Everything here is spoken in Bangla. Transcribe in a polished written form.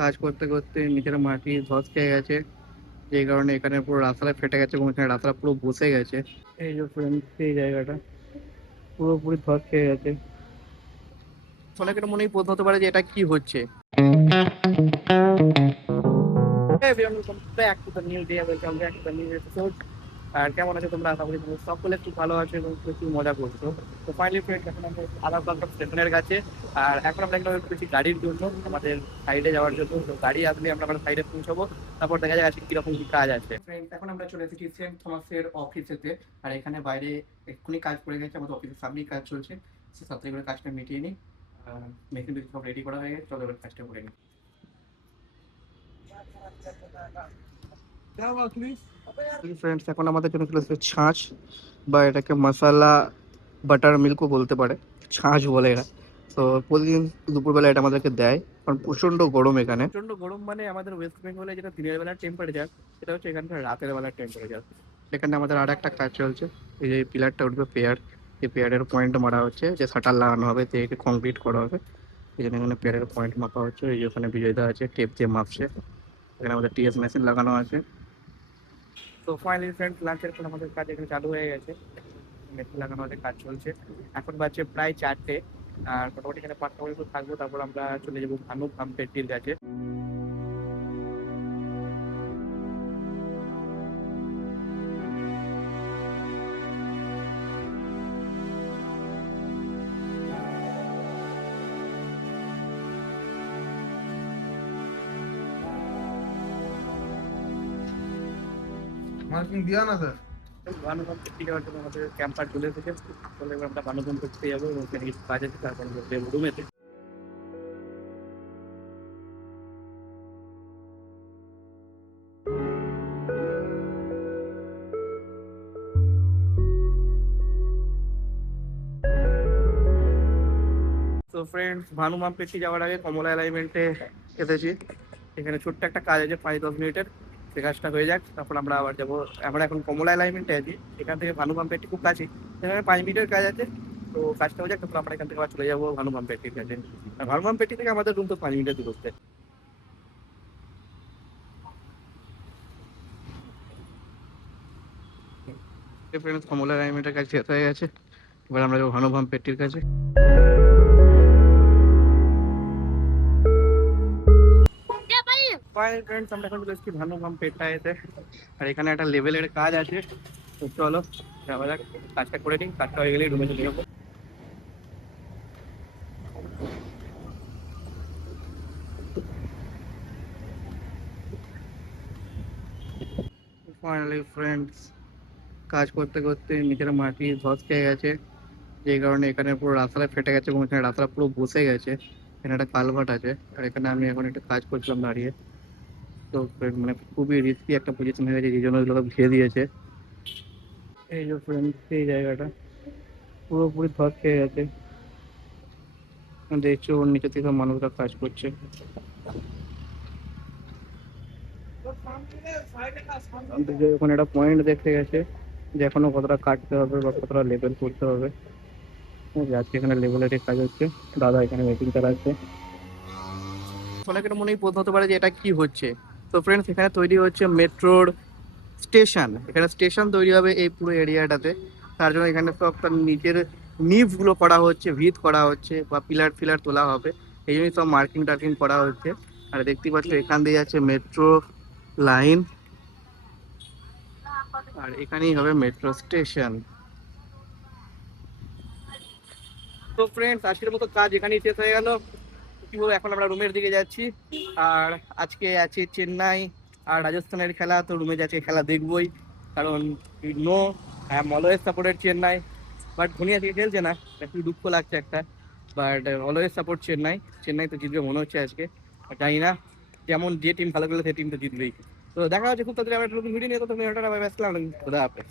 কাজ করতে করতে নিচের মাটি ধস খেয়ে গেছে, যেই কারণে এখানে পুরো রাস্তাটা ফেটে গেছে এবং এখানে রাস্তাটা পুরো বসে গেছে। এই যে ফ্রেন্ড, এই জায়গাটা পুরোপুরি ধস খেয়ে গেছে। অনেকের মনেই প্রশ্ন হতে পারে যে এটা কি হচ্ছে। Hey everyone, welcome back to the new day. Welcome back to the new episode. আর কেমন আছো তোমরা? আশা করি তোমরা সকলে খুব ভালো আছো এবং প্রচুর মজা করছো। তো ফাইনালি ফ্রেন্ড, এখন আমরা আলাদা স্টেশনের কাছে। আর এখন আমরা একটা ওয়েট করছি গাড়ির জন্য, আমাদের সাইডে যাওয়ার জন্য। তো গাড়ি আসলে আমরা সাইডে পৌঁছাবো, তারপর দেখা যাক আজকে কিরকম কি কাজ আছে। ফ্রেন্ড, এখন আমরা চলে এসেছি সেন্ট থমাসের অফিসেতে। আর এখানে বাইরে এক্ষুনি কাজ পড়ে গেছে, আমাদের অফিসের সামনেই কাজ চলছে। সে সাথে করে কাজটা মিটিয়ে নিই। মেশিন সব রেডি করা হয়ে গেছে, চলো এবার কাজটা করে নিই। ফ্রেন্ডস, এখন আমাদের জন্য চলে এসেছে ছাঁচ, বা এটাকে মশালা বাটার মিল্কও বলতে পারে, ছাঁচ বলে এরা। তো প্রতিদিন দুপুরবেলা এটা আমাদেরকে দেয়, কারণ প্রচন্ড গরম এখানে। প্রচন্ড গরম মানে আমাদের ওয়েস্ট বেঙ্গলে যেটা দিনের বেলার টেম্পারেচার, সেটা হচ্ছে এখানকার রাতের বেলার টেম্পারেচার। এখানে আমাদের আর একটা কাজ চলছে। এই যে পিলারটা উঠবে পেয়ার, এই পেয়ারের পয়েন্ট মারা হচ্ছে, যে শাটার লাগানো হবে, থেকে কংক্রিট করা হবে। এই জন্য এখানে পেয়ারের পয়েন্ট মাপা হচ্ছে। এই যে ওখানে বিজয়দা আছে, টেপ দিয়ে মাপছে। এখানে আমাদের টিএস মেশিন লাগানো আছে। তো ফাইনালি ফ্রেন্ড, লাঞ্চের পর আমাদের কাজ এখানে চালু হয়ে গেছে, মেশিন লাগানো আমাদের কাজ চলছে। এখন বাজছে প্রায় 4টে। আর মোটামুটি এখানে 5টা পর্যন্ত থাকবো, তারপর আমরা চলে যাবো ভানু পাম্পেটির কাছে। মার্কিং দিয়া না স্যার। ভানু পাম্পেটি যাওয়ার জন্য আমাদের ক্যাম্পার চলে এসেছে। চলে এবার আমরা ভানু পাম্পেটি যাবো এবং সেখানে কিছু কাজ আছে, তারপর রুমেতে। তো ফ্রেন্ডস, ভানু মামপেটি যাওয়ার আগে কমলা অ্যালাইনমেন্টে এসেছি। এখানে ছোট্ট একটা কাজ আছে 5-10 মিনিটের, সে কাজটা হয়ে যাক, তারপর আমরা আবার যাবো। আমরা এখন কমলা অ্যালাইনমেন্টে আছি, এখান থেকে ভানু মামপেটি খুব কাছে, এখানে 5 মিনিটের কাজ আছে। তো কাজটা হয়ে যাক, তারপর আমরা এখান থেকে আবার চলে যাবো ভানু মামপেটির কাছে। আর ভানু মামপেটি থেকে আমাদের রুম তো 5 মিনিটের দূরত্বে। ফ্রেন্ডস, কমলা অ্যালাইনমেন্টের কাজ শেষ হয়ে গেছে, এবার আমরা যাবো ভানু মামপেটির কাছে। ফ্রেন্ডস, আমরা এখন চলে এসেছি ভানু মামপেটাতে। আর এখানে একটা লেভেলের কাজ আছে, তো চলো যাওয়া যাক, কাজটা করে নিই। কাজটা হয়ে গেলেই রুমে চলে যাবো। ফাইনালি ফ্রেন্ডস, কাজ করতে করতে নিচের মাটি ধস খেয়ে গেছে, যেই কারণে এখানে পুরো রাস্তাটা ফেটে গেছে এবং এখানে রাস্তাটা পুরো বসে গেছে। এখানে একটা কালভার্ট আছে, আর এখানে আমি এখন একটা কাজ করছিলাম দাঁড়িয়ে। তো মানে খুবই রিস্কি একটা পজিশন হয়ে গেছে, যে জন্য লোক ঘিরে দিয়েছে। এই যে ফ্রেন্ড, এই জায়গাটা পুরোপুরি ধস খেয়ে গেছে। দেখছো ওর নিচে থেকে সব মানুষরা কাজ করছে। ওখানে একটা পয়েন্ট দেখতে গেছে, যে এখনো কতটা কাটতে হবে বা কতটা লেভেল করতে হবে। আজকে এখানে লেভেলের কাজ হচ্ছে, দাদা এখানে মেশিন চালাচ্ছে। অনেকের মনেই প্রশ্ন হতে পারে যে এটা কি হচ্ছে। তো ফ্রেন্ডস, এখানে তৈরি হচ্ছে মেট্রোর স্টেশন। এখানে স্টেশন তৈরি হবে এই পুরো এরিয়াটাতে। তার জন্য এখানে সব তার নিচের নিভ গুলো করা হচ্ছে, ভিত করা হচ্ছে, বা পিলার ফিলার তোলা হবে। এই জন্যই সব মার্কিং টার্কিং করা হচ্ছে। আর দেখতেই পাচ্ছ এখান দিয়ে যাচ্ছে মেট্রো লাইন, আর এখানেই হবে মেট্রো স্টেশন। তো ফ্রেন্ডস, আজকের মতো কাজ এখানেই শেষ হয়ে গেল। কি বলবো, এখন আমরা রুমের দিকে যাচ্ছি। আর আজকে আছে চেন্নাই আর রাজস্থানের খেলা, তো রুমে যাচ্ছে খেলা দেখবই, কারণ no, I am always supported Chennai. But Dhoni আজকে খেলছে না, একটু দুঃখ লাগছে একটা। But always support Chennai. Chennai তো জিতবে মনে হচ্ছে আজকে, জানি না, যেমন যে টিম ভালো খেলে সেই টিম তো জিতবেই। তো দেখা হচ্ছে খুব তাড়াতাড়ি আবার একটা নতুন ভিডিও নিয়ে। তো তুমি ওটা ব্যস্ত, খোদা হাফেজ।